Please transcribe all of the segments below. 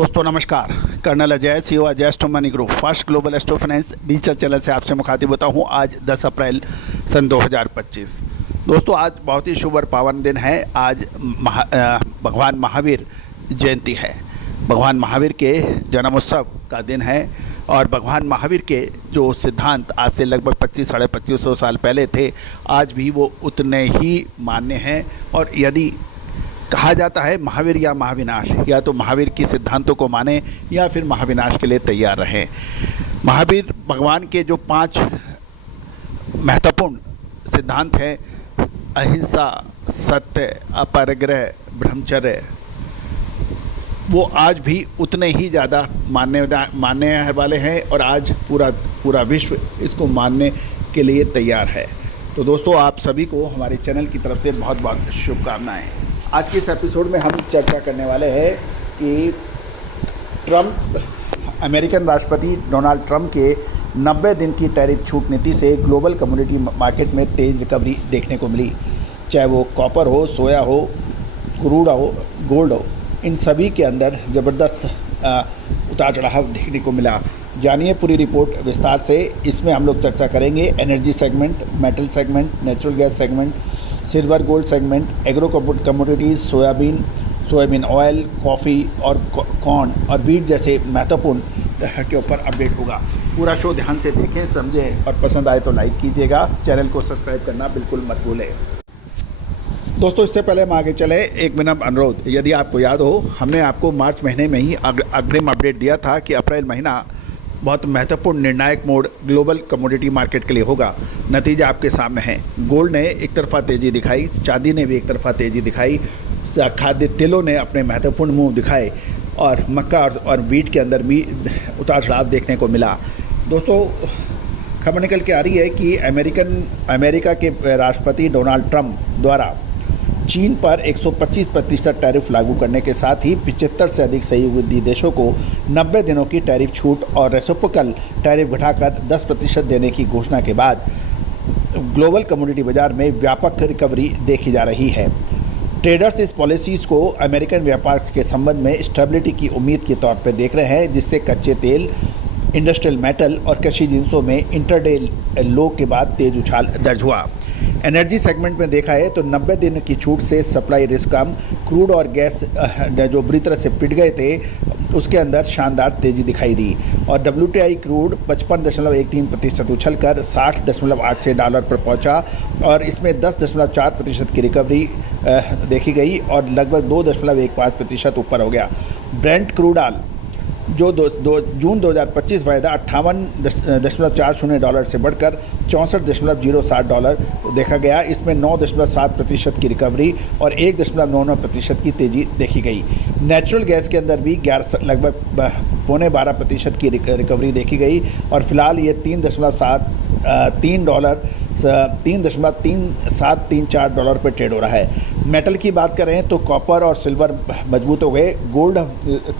दोस्तों नमस्कार। Colonel Ajay CEO Ajay astro money group first global astro finance digital channel से आपसे मुखातिब होता हूँ। आज 10 अप्रैल सन 2025। दोस्तों आज बहुत ही शुभ और पावन दिन है। आज भगवान महावीर जयंती है। भगवान महावीर के जन्मोत्सव का दिन है और भगवान महावीर के जो सिद्धांत आज से लगभग 2500-2550 साल पहले थे, आज भी वो उतने ही मान्य हैं। और यदि कहा जाता है महावीर या महाविनाश, या तो महावीर की सिद्धांतों को माने या फिर महाविनाश के लिए तैयार रहें। महावीर भगवान के जो 5 महत्वपूर्ण सिद्धांत हैं, अहिंसा, सत्य, अपरिग्रह, ब्रह्मचर्य, वो आज भी उतने ही ज़्यादा मानने वाले हैं और आज पूरा विश्व इसको मानने के लिए तैयार है। तो दोस्तों आप सभी को हमारे चैनल की तरफ से बहुत बहुत शुभकामनाएं। आज के इस एपिसोड में हम चर्चा करने वाले हैं कि अमेरिकन राष्ट्रपति डोनाल्ड ट्रंप के 90 दिन की टैरिफ छूट नीति से ग्लोबल कमोडिटी मार्केट में तेज़ रिकवरी देखने को मिली। चाहे वो कॉपर हो, सोया हो, क्रूड हो, गोल्ड हो, इन सभी के अंदर ज़बरदस्त उतार चढ़ाव देखने को मिला। जानिए पूरी रिपोर्ट विस्तार से। इसमें हम लोग चर्चा करेंगे energy segment, metal segment, natural gas segment, silver gold segment, agro commodities, soybean oil, coffee और कॉर्न और वीट जैसे महत्वपूर्ण के ऊपर अपडेट होगा। पूरा शो ध्यान से देखें, समझें और पसंद आए तो लाइक कीजिएगा। चैनल को सब्सक्राइब करना बिल्कुल मत भूलें। दोस्तों इससे पहले हम आगे चले, एक विनम्र अनुरोध। यदि आपको याद हो, हमने आपको मार्च महीने में ही अग्रिम अपडेट दिया था कि अप्रैल महीना बहुत महत्वपूर्ण निर्णायक मोड ग्लोबल कमोडिटी मार्केट के लिए होगा। नतीजा आपके सामने है। गोल्ड ने एक तरफा तेज़ी दिखाई, चांदी ने भी एक तरफा तेज़ी दिखाई, खाद्य तेलों ने अपने महत्वपूर्ण मूव दिखाए और मक्का और वीट के अंदर भी उतार चढ़ाव देखने को मिला। दोस्तों खबर निकल के आ रही है कि अमेरिका के राष्ट्रपति डोनाल्ड ट्रंप द्वारा चीन पर 125% टैरिफ लागू करने के साथ ही 75 से अधिक सहयोगी देशों को 90 दिनों की टैरिफ छूट और रेसिप्रोकल टैरिफ घटाकर 10% देने की घोषणा के बाद ग्लोबल कमोडिटी बाजार में व्यापक रिकवरी देखी जा रही है। ट्रेडर्स इस पॉलिसीज़ को अमेरिकन व्यापार के संबंध में स्टेबिलिटी की उम्मीद के तौर पर देख रहे हैं, जिससे कच्चे तेल, इंडस्ट्रियल मेटल और कृषि जिंसों में इंटरडे लो के बाद तेज उछाल दर्ज हुआ। एनर्जी सेगमेंट में देखा है तो 90 दिन की छूट से सप्लाई रिस्क कम, क्रूड और गैस जो बुरी तरह से पिट गए थे उसके अंदर शानदार तेज़ी दिखाई दी और WTI क्रूड 55.13% उछलकर $60.86 पर पहुंचा और इसमें 10.4% की रिकवरी देखी गई और लगभग 2.15% ऊपर हो गया। ब्रेंट क्रूड ऑयल जो जून 2025 वायदा $58.40 से बढ़कर $64.07 देखा गया। इसमें 9.7% की रिकवरी और 1.99% की तेज़ी देखी गई। नेचुरल गैस के अंदर भी लगभग $11.25 की रिकवरी देखी गई और फिलहाल ये $3.3734 पर ट्रेड हो रहा है। मेटल की बात करें तो कॉपर और सिल्वर मजबूत हो गए। गोल्ड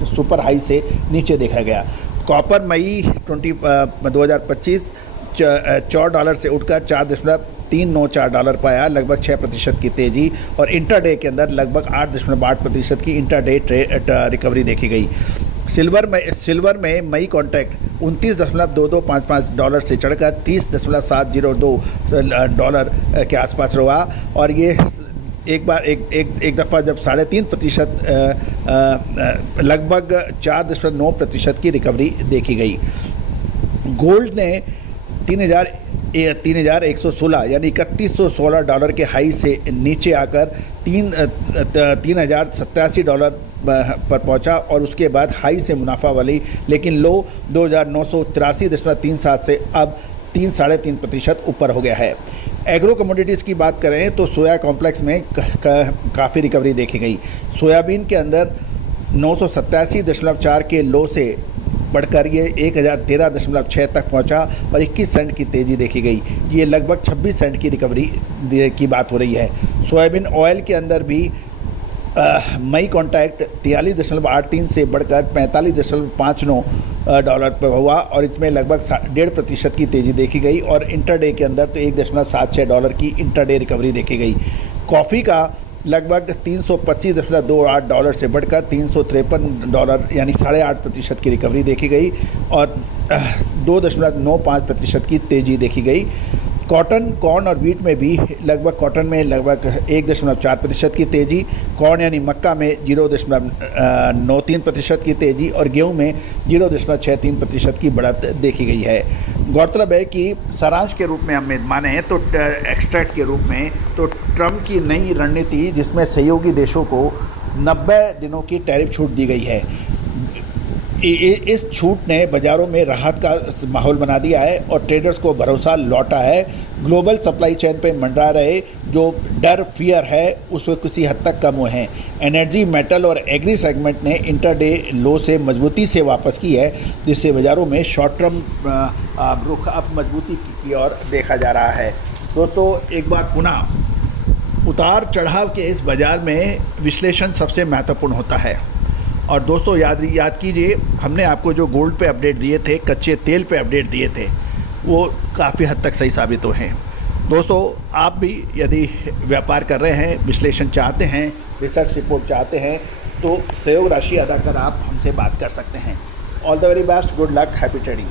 सुपर हाई से नीचे देखा गया। कॉपर मई 2025 $4 से उठकर $4.394 पाया, लगभग 6% की तेज़ी और इंटरडे के अंदर लगभग 8.8% की इंटरडे रिकवरी देखी गई। सिल्वर में मई कॉन्ट्रैक्ट $29.2255 से चढ़कर $30.702 के आसपास रहा और ये एक दफ़ा जब 3.5% लगभग 4.9% की रिकवरी देखी गई। गोल्ड ने 3,116 यानी $3116 के हाई से नीचे आकर $3,087 पर पहुंचा और उसके बाद हाई से मुनाफा वाली लेकिन लो 2,983.37 से अब 3.5% ऊपर हो गया है। एग्रो कमोडिटीज़ की बात करें तो सोया कॉम्प्लेक्स में काफ़ी रिकवरी देखी गई। सोयाबीन के अंदर 987.4 के लो से बढ़कर ये 1013.6 तक पहुंचा और 21 सेंट की तेज़ी देखी गई। ये लगभग 26 सेंट की रिकवरी की बात हो रही है। सोयाबीन ऑयल के अंदर भी मई कॉन्ट्रैक्ट 43.83 से बढ़कर $45.59 पर हुआ और इसमें लगभग 1.5% की तेज़ी देखी गई और इंटरडे के अंदर तो $1.76 की इंटरडे रिकवरी देखी गई। कॉफ़ी का लगभग $325.28 से बढ़कर $353 यानी 8.5% की रिकवरी देखी गई और 2.95% की तेज़ी देखी गई। कॉटन, कॉर्न और वीट में भी लगभग कॉटन में लगभग 1.4% की तेज़ी, कॉर्न यानी मक्का में 0.93% की तेज़ी और गेहूं में 0.63% की बढ़त देखी गई है। गौरतलब है कि सारांश के रूप में हम माने तो एक्सट्रैक्ट के रूप में तो ट्रंप की नई रणनीति जिसमें सहयोगी देशों को 90 दिनों की टैरिफ छूट दी गई है, इस छूट ने बाज़ारों में राहत का माहौल बना दिया है और ट्रेडर्स को भरोसा लौटा है। ग्लोबल सप्लाई चेन पे मंडरा रहे जो डर, फियर है उसमें किसी हद तक कम हुए हैं। एनर्जी, मेटल और एग्री सेगमेंट ने इंटरडे लो से मजबूती से वापस की है, जिससे बाज़ारों में शॉर्ट टर्म रुख अब मजबूती की ओर देखा जा रहा है। दोस्तों, एक बार पुनः उतार चढ़ाव के इस बाज़ार में विश्लेषण सबसे महत्वपूर्ण होता है। और दोस्तों याद कीजिए, हमने आपको जो गोल्ड पे अपडेट दिए थे, कच्चे तेल पे अपडेट दिए थे, वो काफ़ी हद तक सही साबित हुए हैं। दोस्तों, आप भी यदि व्यापार कर रहे हैं, विश्लेषण चाहते हैं, रिसर्च रिपोर्ट चाहते हैं, तो सहयोग राशि अदा कर आप हमसे बात कर सकते हैं। All the very best, good luck, happy trading.